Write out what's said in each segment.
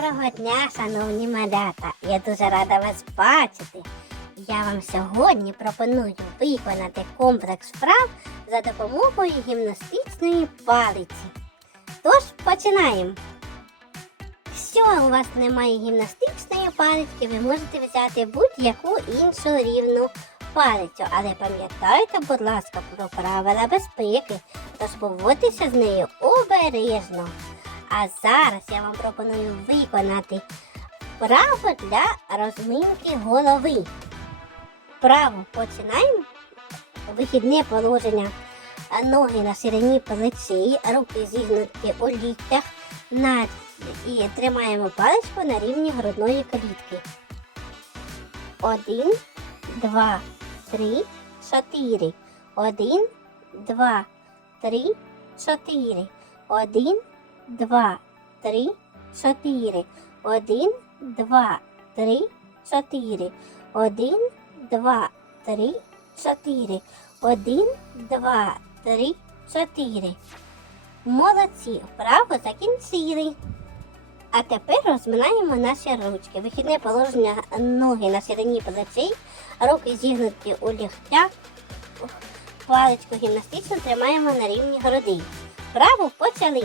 Доброго дня, шановні малята! Я дуже рада вас бачити. Я вам сьогодні пропоную виконати комплекс вправ за допомогою гімнастичної палиці. Тож починаємо. Якщо у вас немає гімнастичної палички, ви можете взяти будь-яку іншу рівну палицю, але пам'ятайте, будь ласка, про правила безпеки, тож поводьтеся з нею обережно. А зараз я вам пропоную виконати вправу для розминки голови. Вправу починаємо. Вихідне положення. Ноги на ширині плечей, руки зігнуті у ліктях на... і тримаємо паличку на рівні грудної клітки. Один, два, три, чотири. Один, два, три, чотири. Один, два, три, чотири. Один, два, три, чотири. Один, два, три, чотири. Один, два, три, чотири. Молодці, вправо закінчили. А тепер розминаємо наші ручки. Вихідне положення ноги на ширині плечей, руки зігнуті у ліктях. Паличку гімнастично тримаємо на рівні груди. Вправо почали.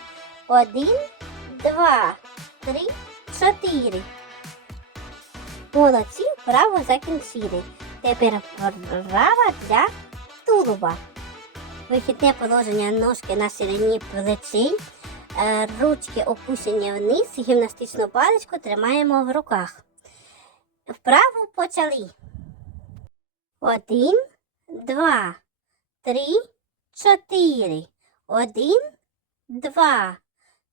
Один, два, три, чотири. Молодці, вправо закінчили. Тепер вправа для тулуба. Вихідне положення ножки на ширині плечей, е, ручки опущені вниз, гімнастичну паличку тримаємо в руках. Вправо почали. Один, два, три, чотири. Один, два,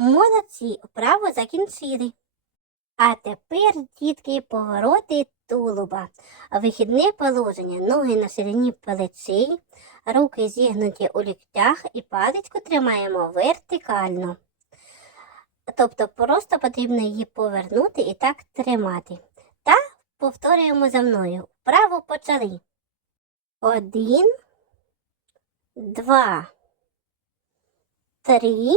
Молодці, вправо закінчили. А тепер, дітки, повороти тулуба. Вихідне положення. Ноги на ширині плечей, руки зігнуті у ліктях і паличку тримаємо вертикально. Тобто просто потрібно її повернути і так тримати. Та повторюємо за мною. Вправо почали. Один, два, три,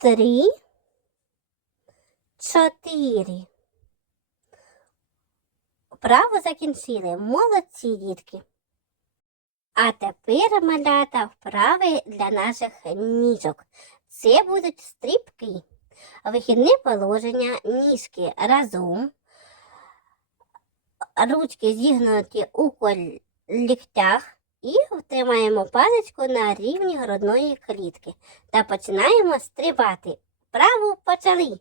три, чотири. Вправо закінчили. Молодці, дітки. А тепер малята вправи для наших ніжок. Це будуть стрибки. Вихідне положення, ніжки разом, ручки зігнуті у ліктях і тримаємо паличку на рівні грудної клітки та починаємо стрибати. Вправо почали.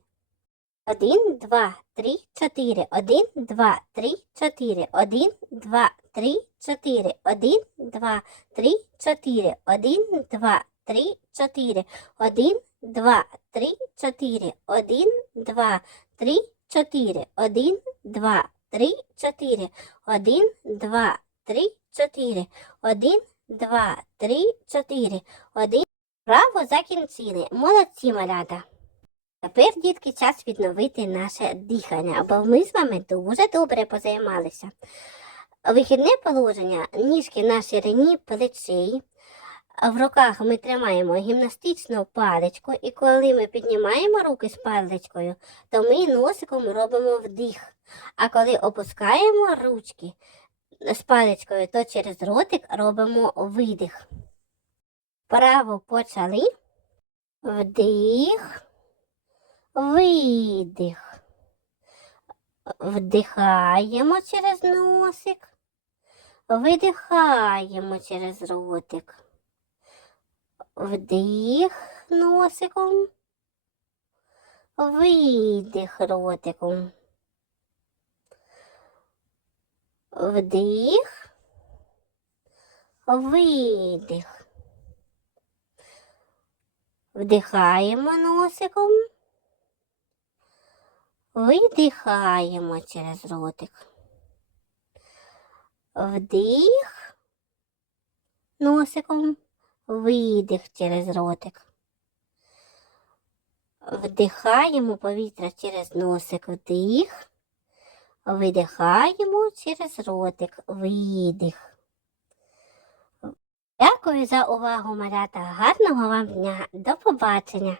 Один, два, три, чотири. Один, два, три, чотири. Один, два, три, чотири. Один, два, три, чотири. Один, два, три, чотири. Один, два, три, чотири. Один, два, три, чотири. Один, два, три, чотири. Один, два, три, чотири. Один, два, три, чотири. Один. Право закінчили. Молодці, малята. Тепер, дітки, час відновити наше дихання, бо ми з вами дуже добре позаймалися. Вихідне положення, ніжки на ширині плечей. В руках ми тримаємо гімнастичну паличку, і коли ми піднімаємо руки з паличкою, то ми носиком робимо вдих. А коли опускаємо ручки з паличкою, то через ротик робимо видих. Право почали. Вдих, видих. Вдихаємо через носик, видихаємо через ротик. Вдих носиком, видих ротиком. Вдих, видих. Вдихаємо носиком, видихаємо через ротик. Вдих носиком, видих через ротик. Вдихаємо повітря через носик, вдих. Видихаємо через ротик, видих. Дякую за увагу, малята. Гарного вам дня. До побачення.